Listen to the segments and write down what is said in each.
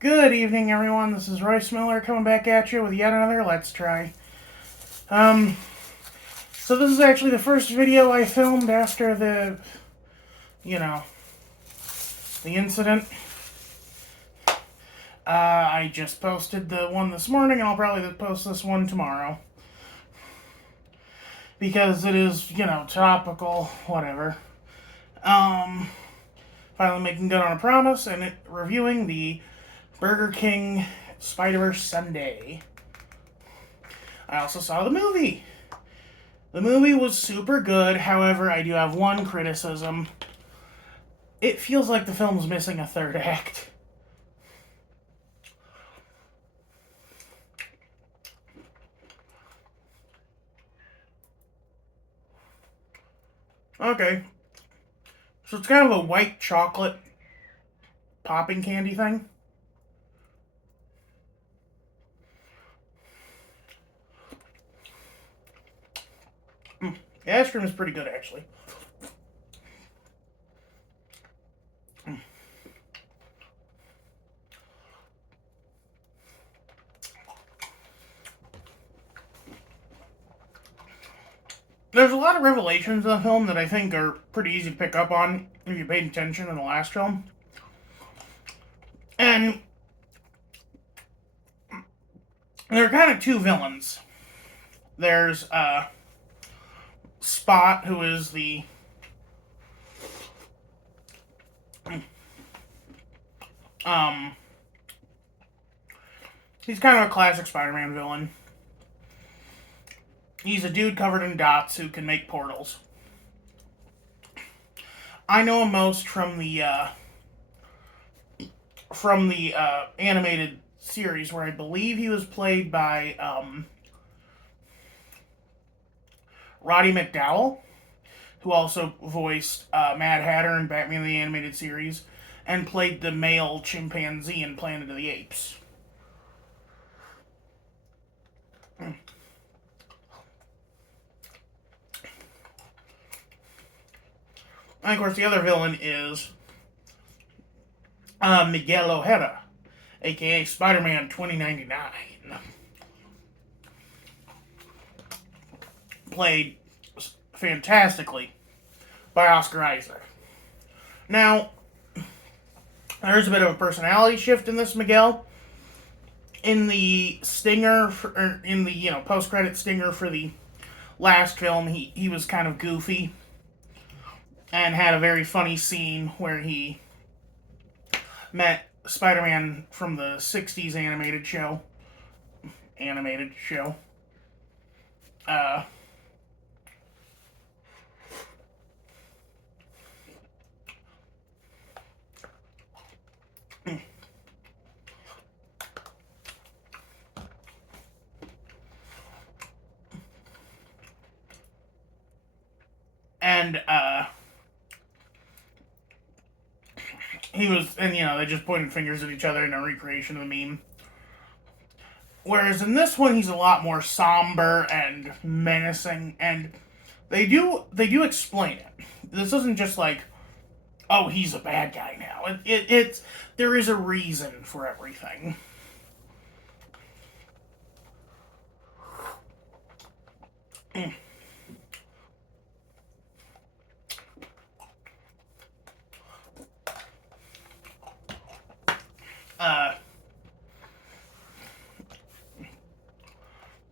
Good evening, everyone. This is Royce Miller coming back at you with yet another Let's Try. Um, so this is actually the first video I filmed after you know, the incident. I just posted the one this morning, and I'll probably post this one tomorrow. Because it is, topical, whatever. Finally making good on a promise and reviewing the Burger King Spider-Verse Sundae. I also saw the movie. The movie was super good, however, I do have one criticism. It feels like the film's missing a third act. Okay. So it's kind of a white chocolate popping candy thing. The ice cream is pretty good, actually. There's a lot of revelations in the film that I think are pretty easy to pick up on if you paid attention in the last film. And there are kind of two villains. There's Spot, who is the he's kind of a classic Spider-Man villain. He's a dude covered in dots who can make portals. I know him most from the animated series, where I believe he was played by Roddy McDowall, who also voiced Mad Hatter in Batman the Animated Series, and played the male chimpanzee in Planet of the Apes. And of course, the other villain is Miguel Ojeda, aka Spider-Man 2099, played fantastically by Oscar Isaac. Now, there's a bit of a personality shift in this Miguel. In the stinger, in the post-credit stinger for the last film, he was kind of goofy and had a very funny scene where he met Spider-Man from the 60s animated show. Uh, and they just pointed fingers at each other in a recreation of the meme. Whereas in this one, he's a lot more somber and menacing, and they do explain it. This isn't just like, oh, he's a bad guy now. It's there is a reason for everything.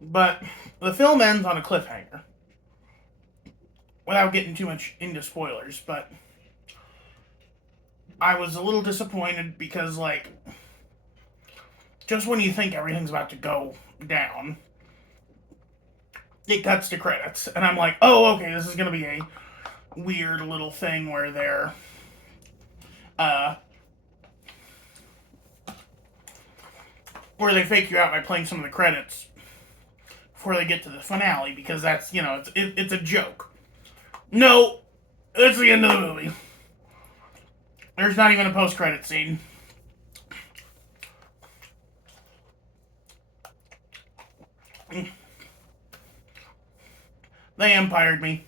But the film ends on a cliffhanger. Without getting too much into spoilers, but I was a little disappointed because, just when you think everything's about to go down, it cuts to credits. And I'm like, oh, okay, this is going to be a weird little thing where they're, where they fake you out by playing some of the credits before they get to the finale, because that's, it's a joke. No, that's the end of the movie. There's not even a post-credit scene. They empired me.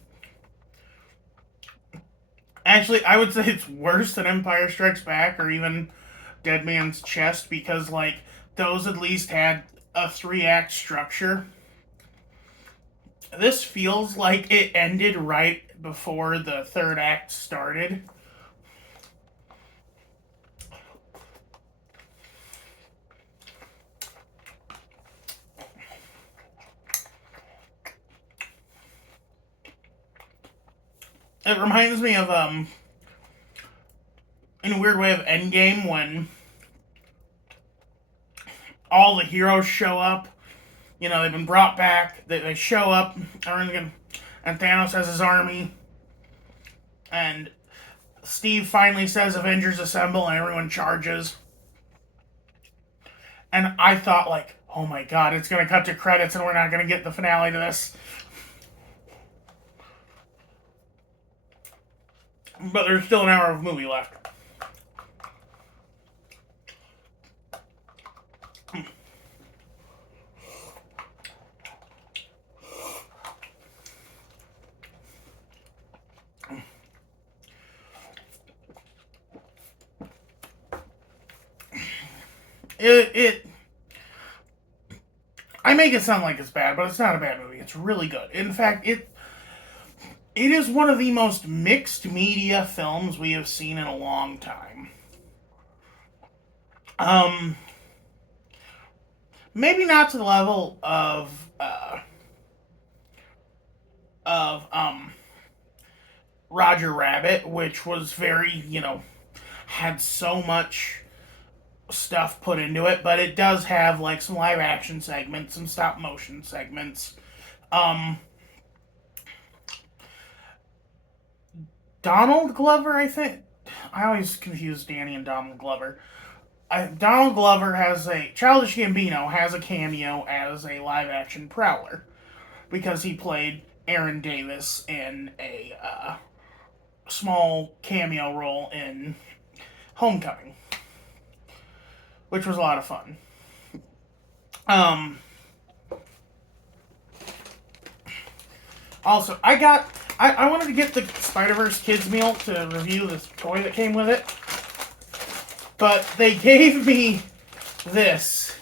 Actually, I would say it's worse than Empire Strikes Back, or even Dead Man's Chest, because, like, those at least had a 3-act structure. This feels like it ended right before the 3rd act started. It reminds me of, in a weird way, of Endgame, when all the heroes show up. You know, they've been brought back. They show up, and Thanos has his army. And Steve finally says, Avengers assemble, and everyone charges. And I thought, like, oh my god, it's going to cut to credits, and we're not going to get the finale to this. But there's still an hour of movie left. I make it sound like it's bad, but it's not a bad movie. It's really good. In fact, it is one of the most mixed media films we have seen in a long time. Maybe not to the level of Roger Rabbit, which was very, had so much stuff put into it, but it does have, like, some live action segments, some stop motion segments. Donald Glover, I think. I always confuse Danny and Donald Glover. Donald Glover Childish Gambino has a cameo as a live action Prowler, because he played Aaron Davis in a small cameo role in Homecoming, which was a lot of fun. Also, I wanted to get the Spider-Verse Kids Meal to review this toy that came with it, but they gave me this.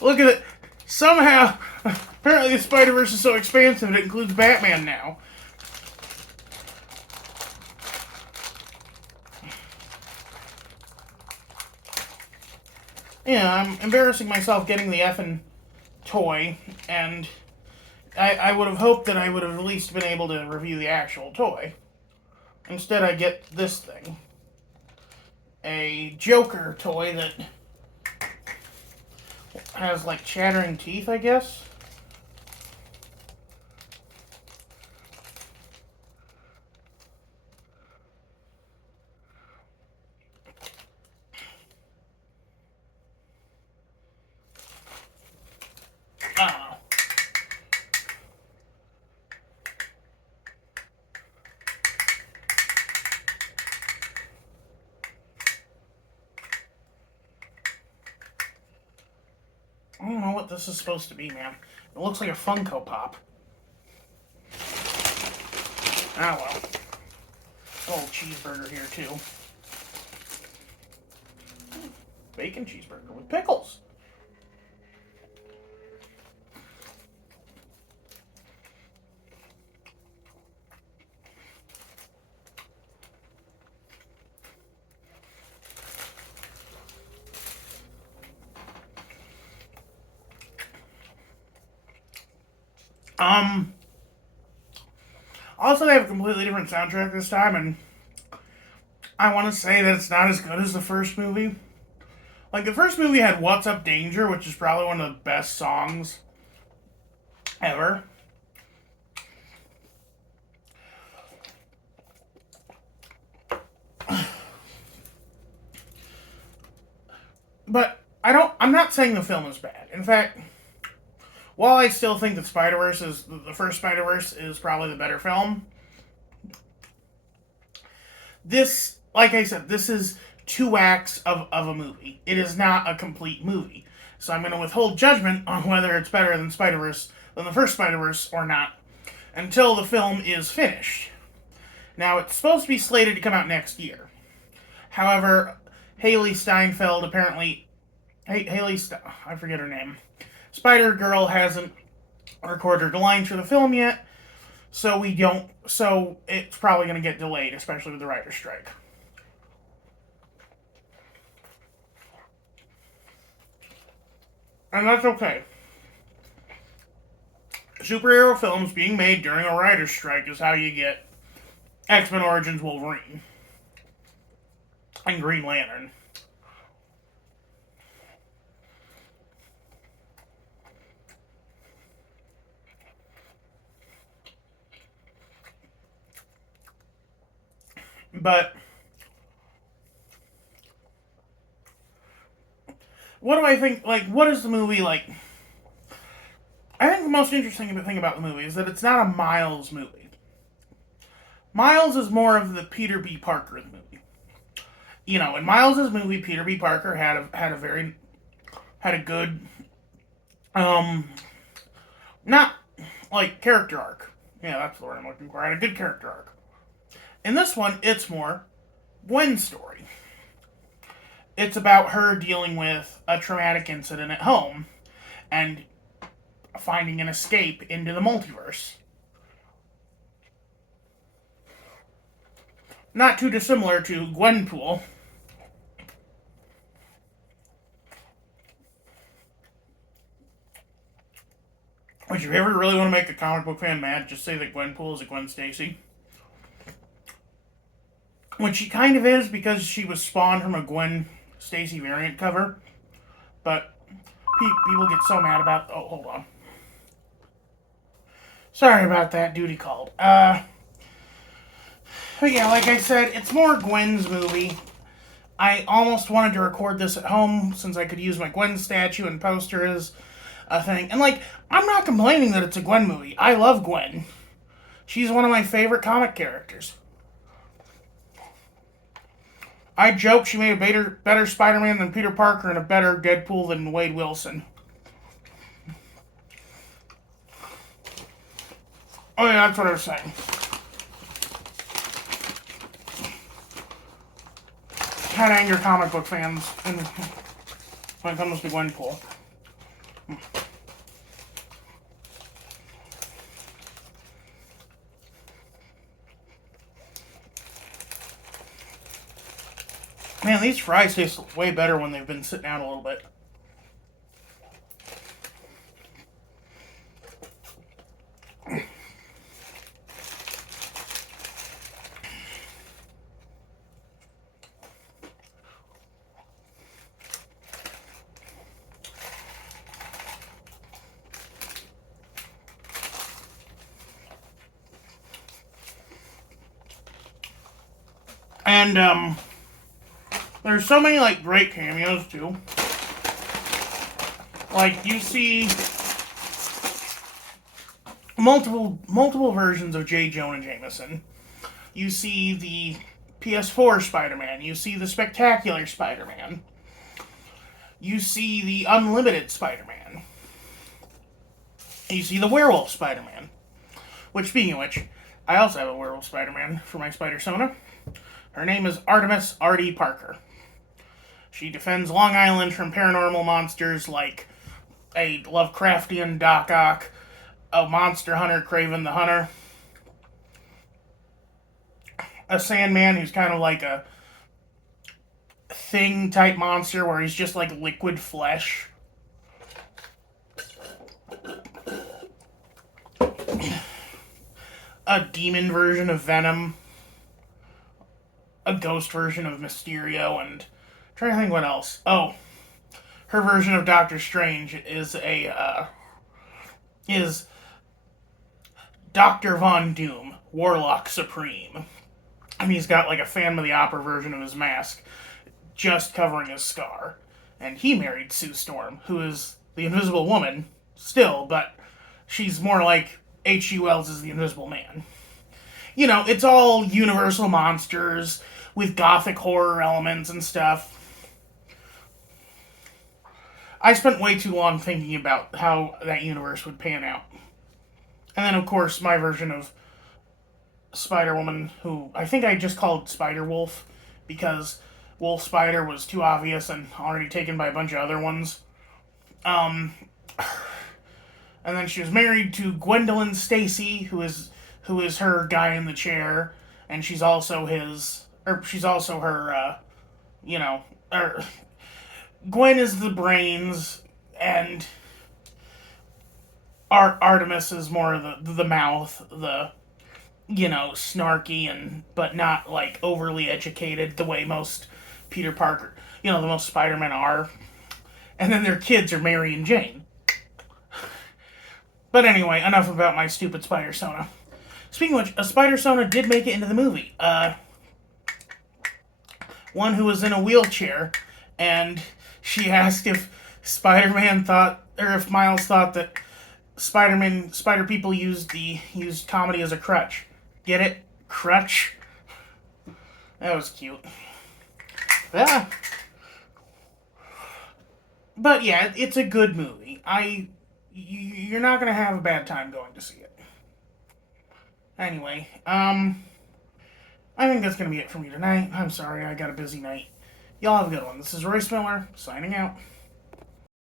Look at it. Somehow, apparently the Spider-Verse is so expansive it includes Batman now. Yeah, I'm embarrassing myself getting the effing toy, and I would have hoped that I would have at least been able to review the actual toy. Instead, I get this thing. A Joker toy that has, like, chattering teeth, I guess. I don't know. I don't know what this is supposed to be, man. It looks like a Funko Pop. Ah, well. Little cheeseburger here, too. Bacon cheeseburger with pickles. Also, they have a completely different soundtrack this time, and I want to say that it's not as good as the first movie. Like, the first movie had What's Up Danger, which is probably one of the best songs ever. But I'm not saying the film is bad. In fact, while I still think that the first Spider-Verse is probably the better film, this, like I said, this is 2 acts of a movie. It is not a complete movie. So I'm going to withhold judgment on whether it's better than the first Spider-Verse or not, until the film is finished. Now, it's supposed to be slated to come out next year. However, Haley Steinfeld apparently, I forget her name. Spider Girl hasn't recorded her lines for the film yet, so we don't. So it's probably going to get delayed, especially with the writer's strike. And that's okay. Superhero films being made during a writer's strike is how you get X-Men Origins Wolverine and Green Lantern. But what do I think? Like, what is the movie like? I think the most interesting thing about the movie is that it's not a Miles movie. Miles is more of the Peter B. Parker movie. You know, in Miles's movie, Peter B. Parker had a good, not like character arc. Yeah, that's the word I'm looking for. Had a good character arc. In this one, it's more Gwen's story. It's about her dealing with a traumatic incident at home and finding an escape into the multiverse. Not too dissimilar to Gwenpool. Which, if you ever really want to make a comic book fan mad, just say that Gwenpool is a Gwen Stacy. Which she kind of is because she was spawned from a Gwen Stacy variant cover. But people get so mad about. Oh, hold on. Sorry about that. Duty called. But yeah, like I said, it's more Gwen's movie. I almost wanted to record this at home since I could use my Gwen statue and poster as a thing. And like, I'm not complaining that it's a Gwen movie. I love Gwen. She's one of my favorite comic characters. I joke she made a better Spider-Man than Peter Parker and a better Deadpool than Wade Wilson. Oh yeah, that's what I was saying. Kind of anger comic book fans when it comes to Gwenpool. Man, these fries taste way better when they've been sitting out a little bit. And, there's so many, like, great cameos, too. Like, you see multiple versions of J. Jonah Jameson. You see the PS4 Spider-Man. You see the Spectacular Spider-Man. You see the Unlimited Spider-Man. You see the Werewolf Spider-Man. Which, speaking of which, I also have a Werewolf Spider-Man for my Spider-Sona. Her name is Artemis R.D. Parker. She defends Long Island from paranormal monsters like a Lovecraftian Doc Ock, a monster hunter Craven the Hunter, a Sandman who's kind of like a thing type monster where he's just like liquid flesh. A demon version of Venom, a ghost version of Mysterio, and I'm trying to think what else. Oh, her version of Doctor Strange is Dr. Von Doom, Warlock Supreme. And he's got like a Phantom of the Opera version of his mask, just covering his scar. And he married Sue Storm, who is the Invisible Woman, still, but she's more like H.G. Wells' The Invisible Man. You know, it's all Universal monsters with gothic horror elements and stuff. I spent way too long thinking about how that universe would pan out. And then, of course, my version of Spider-Woman, who I think I just called Spider-Wolf, because Wolf Spider was too obvious and already taken by a bunch of other ones. Um, and then she was married to Gwen Stacy, who is her guy in the chair, and she's also his, or she's also her, you know, or Gwen is the brains, and Artemis is more the mouth, the snarky and but not like overly educated the way most Peter Parker, the most Spider-Men are. And then their kids are Mary and Jane. But anyway, enough about my stupid Spider-Sona. Speaking of which, a Spider-Sona did make it into the movie. One who was in a wheelchair, and she asked if Spider-Man thought, or if Miles thought that Spider people used comedy as a crutch. Get it? Crutch? That was cute. Yeah. But yeah, it's a good movie. You're not gonna have a bad time going to see it. Anyway, I think that's gonna be it for me tonight. I'm sorry, I got a busy night. Y'all have a good one. This is Royce Miller, signing out.